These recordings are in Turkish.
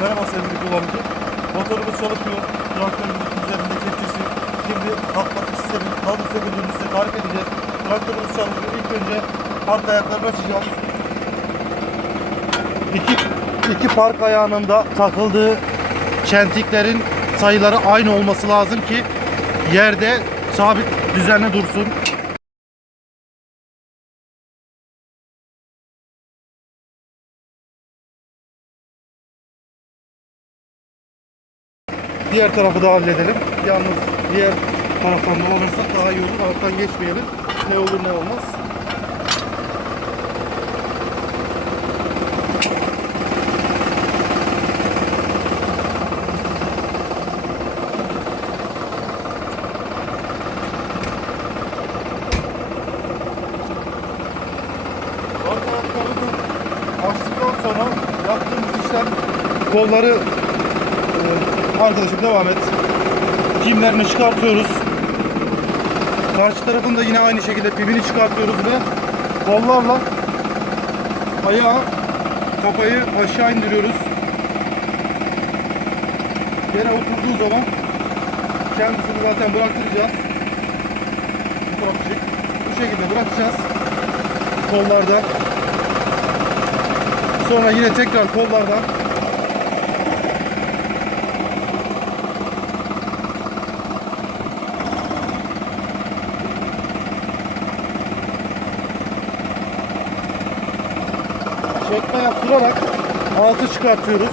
Merhaba sevgili kullanıcı. Motorumuz çalışıyor. Traktörümüzün üzerinde kepçesi. Şimdi katmak sistemi nasıl söküldüğünü size tarif edeceğiz. Traktörümüz çalışıyor. İlk önce park ayaklarını açacağız. İki, iki park ayağının da takıldığı çentiklerin sayıları aynı olması lazım ki yerde sabit düzenli dursun. Diğer tarafı da halledelim. Yalnız diğer taraftan dolanırsak daha iyi olur. Alttan geçmeyelim. Ne olur ne olmaz. Kolları arkadaşım devam et. Pimlerini çıkartıyoruz. Karşı tarafın da yine aynı şekilde pimini çıkartıyoruz ve kollarla ayağı kafayı aşağı indiriyoruz. Yere oturduğu zaman kendisini zaten bıraktıracağız. Ufakçık. Bu şekilde bırakacağız. Kollardan. Sonra yine tekrar kollardan çekme yaptırarak altı çıkartıyoruz.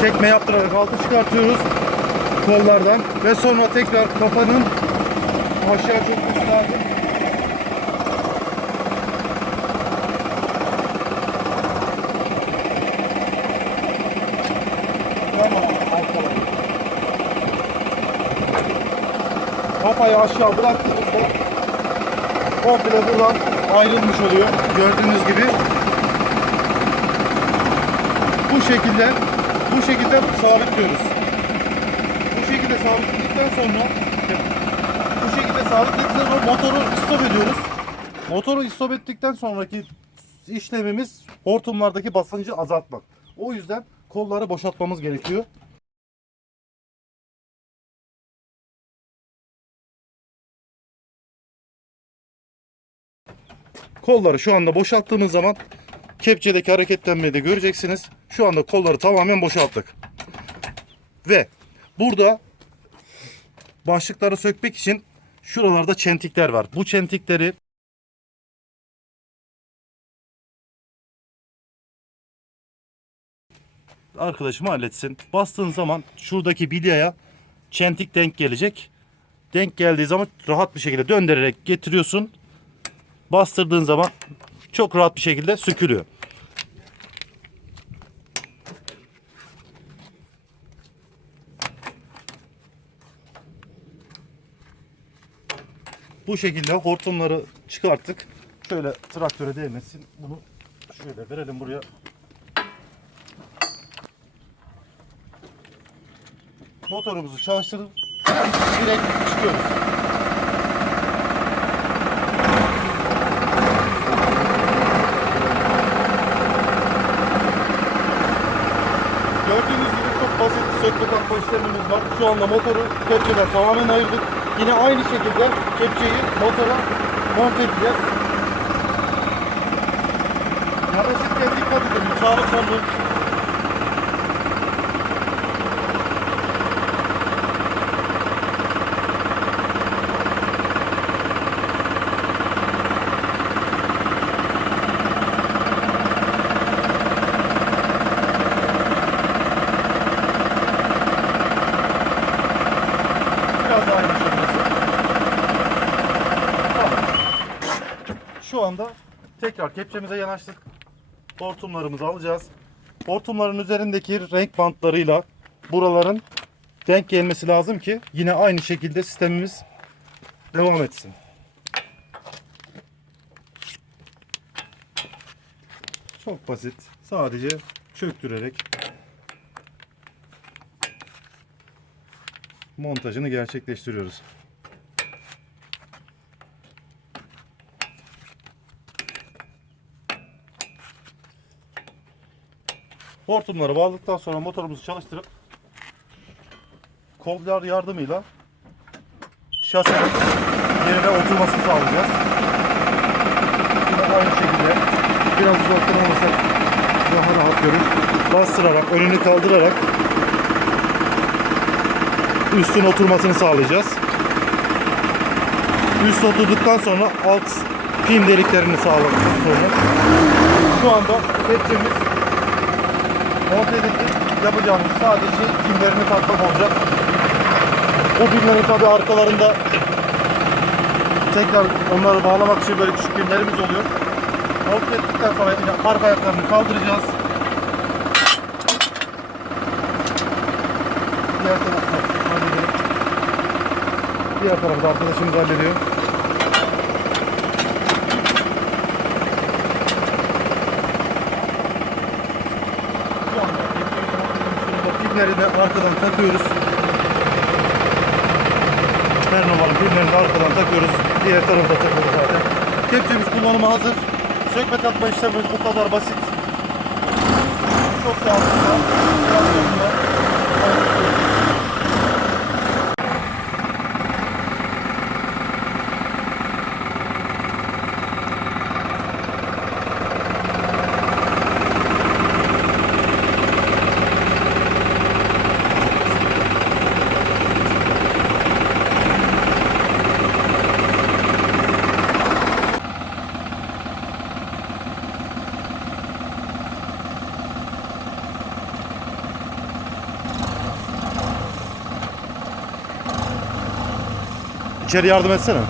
Çekme yaptırarak altı çıkartıyoruz kollardan ve sonra tekrar kafanın aşağı çökmesi lazım. Kafayı aşağı bıraktığımızda komple buradan ayrılmış oluyor. Gördüğünüz gibi bu şekilde bu şekilde sabitliyoruz. Bu şekilde sabitledikten sonra bu şekilde sabitledikten sonra motoru stop ediyoruz. Motoru stop ettikten sonraki işlemimiz hortumlardaki basıncı azaltmak. O yüzden kolları boşaltmamız gerekiyor. Kolları şu anda boşalttığımız zaman kepçedeki hareketlenmeyi de göreceksiniz. Şu anda kolları tamamen boşalttık. Ve burada başlıkları sökmek için şuralarda çentikler var. Bu çentikleri arkadaşım halletsin. Bastığın zaman şuradaki bilyaya çentik denk gelecek. Denk geldiği zaman rahat bir şekilde döndürerek getiriyorsun. Bastırdığın zaman çok rahat bir şekilde sökülüyor. Bu şekilde hortumları çıkarttık. Şöyle traktöre değmesin. Bunu şöyle verelim buraya. Motorumuzu çalıştırıp direkt çıkıyoruz. Gördüğünüz gibi çok basit takma işlemimiz var. Şu anda motoru kepçeden tamamen ayırdık. Yine aynı şekilde kepçeyi motora monte edeceğiz. Yanaşırken dikkat edin. Sağlı sollu. Biraz daha yumuşaması. Tamam. Şu anda tekrar kepçemize yanaştık. Hortumlarımızı alacağız. Hortumların üzerindeki renk bantlarıyla buraların denk gelmesi lazım ki yine aynı şekilde sistemimiz devam etsin. Çok basit. Sadece çöktürerek montajını gerçekleştiriyoruz. Hortumları bağladıktan sonra motorumuzu çalıştırıp kollar yardımıyla şasenin yerine oturmasını sağlayacağız. Yine aynı şekilde biraz olursak daha rahat görür. Bastırarak, önünü kaldırarak üstün oturmasını sağlayacağız. Üst oturduktan sonra alt pin deliklerini sağladıktan sonra şu anda kepçemiz monte'deki yapacağımız sadece pinlerini takmak olacak. Bu pinlerin tabi arkalarında tekrar onları bağlamak için böyle küçük pinlerimiz oluyor. Monte ettikten sonra yine arka ayaklarını kaldıracağız. Diğer tarafta. Diğer tarafı da arkadaşımız hallediyor. Şu anda pimleri de arkadan takıyoruz. Her numaralı pimlerini de arkadan takıyoruz. Diğer tarafı da takıyoruz zaten. Kepçemiz kullanıma hazır. Sökme takma işlemimiz bu kadar basit. Çok da aslında. İçeri yardım etsene.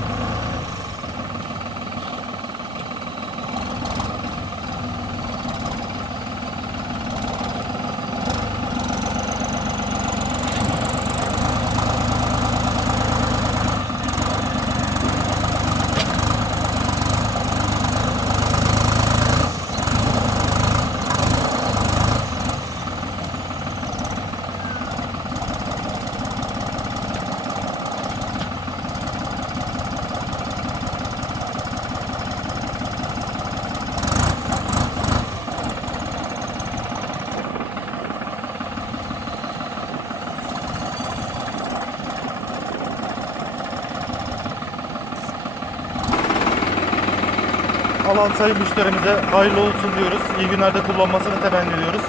Alan sayın müşterimize hayırlı olsun diyoruz. İyi günlerde kullanmasını temenni ediyoruz.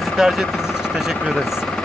Bizi tercih ettiğiniz için teşekkür ederiz.